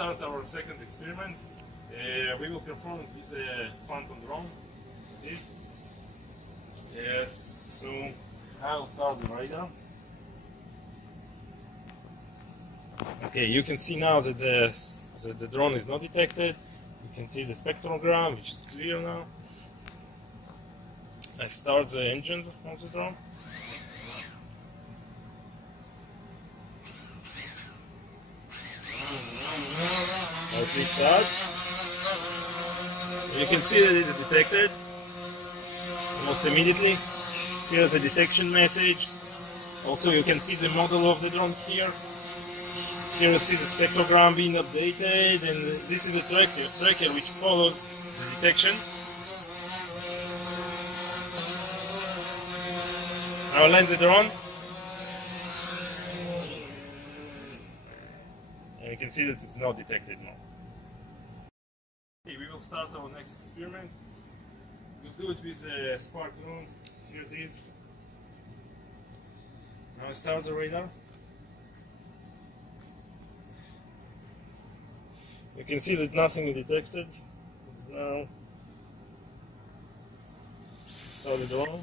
start our second experiment. We will perform it with a phantom drone. Okay. Yes, so I'll start the radar. Okay, you can see now that the drone is not detected. You can see the spectrogram, which is clear now. I start the engines of the drone. As we start, you can see that it is detected almost immediately. Here's the detection message. Also, you can see the model of the drone here. Here you see the spectrogram being updated, and this is a tracker which follows the detection. I'll land the drone. And you can see that it's not detected now. Okay, we will start our next experiment. We'll do it with a Spark drone. Here it is. Now start the radar. You can see that nothing is detected. Now start the drone.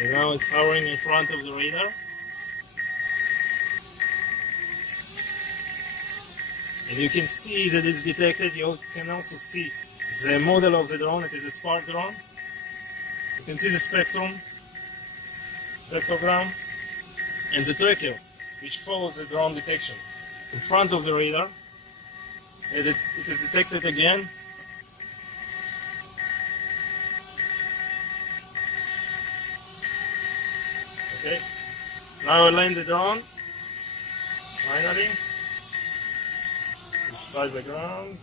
And now it's hovering in front of the radar. And you can see that it's detected. You can also see the model of the drone. It is a Spark drone. You can see the spectrogram, and the tracker, which follows the drone detection in front of the radar. And it is detected again. Okay. Now I land the drone. Finally. Inside the ground.